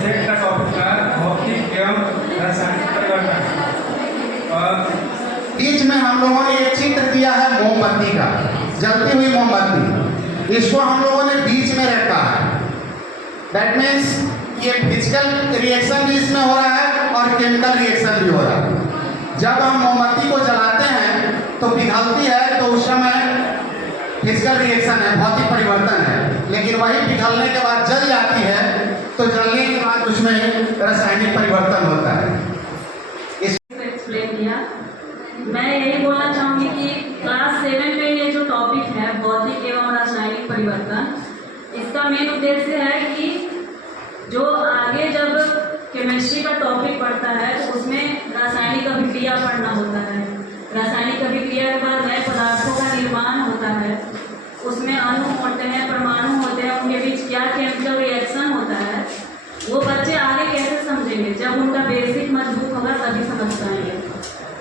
Project का topic था भौतिक एवं रासायनिक परिवर्तन। बीच में हम लोगों ने एक चित्र दिया है मोमबत्ती का, जलती हुई मोमबत्ती। इसको हम लोगों ने बीच में रखा है। दैट मीन्स ये फिजिकल रिएक्शन भी इसमें हो रहा है और केमिकल रिएक्शन भी हो रहा है। जब हम मोमबत्ती को जलाते हैं तो पिघलती है, तो उस समय फिजिकल रिएक्शन है, भौतिक परिवर्तन है। लेकिन वही पिघलने के बाद जल जाती है, तो जलने के बाद उसमें रासायनिक परिवर्तन होता है। एक्सप्लेन किया। मैं यही बोलना चाहूँगी कि क्लास 7 में ये जो टॉपिक है भौतिक एवं रासायनिक परिवर्तन, इसका मेन उद्देश्य है कि जो आगे जब केमिस्ट्री का टॉपिक पढ़ता है तो उसमें रासायनिक अभिक्रिया पढ़ना होता है। रासायनिक अभिक्रिया के बाद नए पदार्थों का निर्माण होता है, उसमें अणु होते हैं, परमाणु होते हैं, उनके बीच क्या केमिकल रिएक्शन होता है, वो बच्चे आगे कैसे समझेंगे? जब उनका बेसिक मजबूत होगा तभी समझ पाएंगे।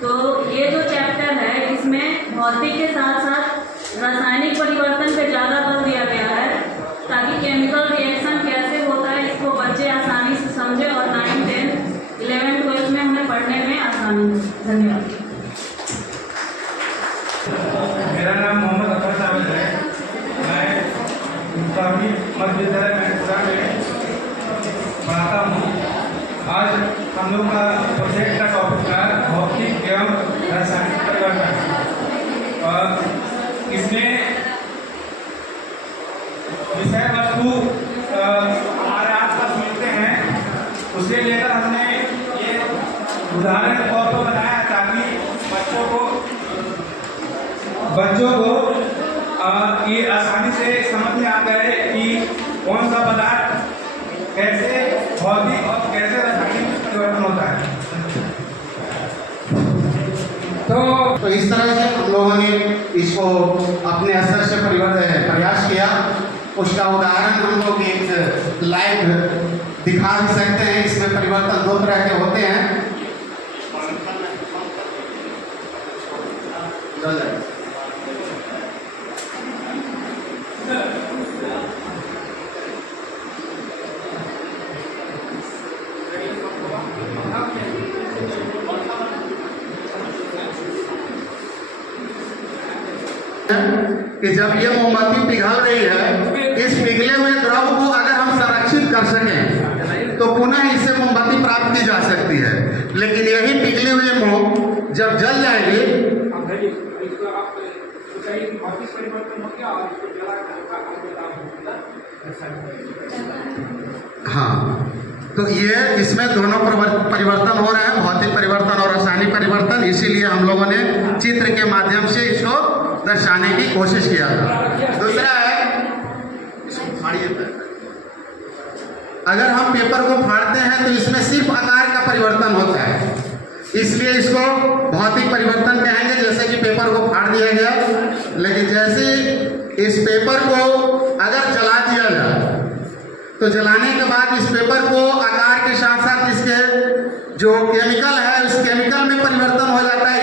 तो ये जो चैप्टर है इसमें भौतिक के साथ साथ रासायनिक परिवर्तन पे ज़्यादा बल दिया गया है, ताकि केमिकल रिएक्शन कैसे होता है इसको बच्चे आसानी से समझे और 9, 10, 11, 12 में हमें पढ़ने में आसानी हो। धन्यवाद। मेरा नाम मोहम्मद अफर साबित है। मैं मुकामी मध्य विद्यालय मैनपुरा में पढ़ाता हूँ। आज हम लोग का प्रोजेक्ट का टॉपिक था भौतिक एवं रासायनिक परिवर्तन। इसमें विषय वस्तु हमारे आसपास मिलते हैं, उसे लेकर हमने ये उदाहरण के तौर पर बनाया ताकि बच्चों को ये आसानी से समझ में आ जाए कि कौन सा पदार्थ कैसे भौतिक और कैसे रासायनिक परिवर्तन होता है। तो इस तरह से हम लोगों ने इसको अपने स्तर से प्रयास किया। उसका उदाहरण हम लोग एक लाइव दिखा भी सकते हैं। इसमें परिवर्तन 2 तरह के होते हैं। कि जब ये मोमबत्ती पिघल रही है, इस पिघले हुए द्रव को अगर हम संरक्षित कर सकें तो पुनः इससे मोमबत्ती प्राप्त की जा सकती है। लेकिन यही पिघले हुए मोम जब जल जाएंगे, हाँ, तो ये इसमें दोनों परिवर्तन हो रहे हैं, भौतिक परिवर्तन और रासायनिक परिवर्तन। इसीलिए हम लोगों ने चित्र के माध्यम से इसको दर्शाने की कोशिश किया था। दूसरा है, अगर हम पेपर को फाड़ते हैं तो इसमें सिर्फ आकार का परिवर्तन होता है, इसलिए इसको भौतिक परिवर्तन कहेंगे। जैसे कि पेपर को फाड़ दिया गया, लेकिन जैसे इस पेपर को अगर जला दिया जाए तो जलाने के बाद इस पेपर को आकार के साथ साथ इसके जो केमिकल है उस केमिकल में परिवर्तन हो जाता है।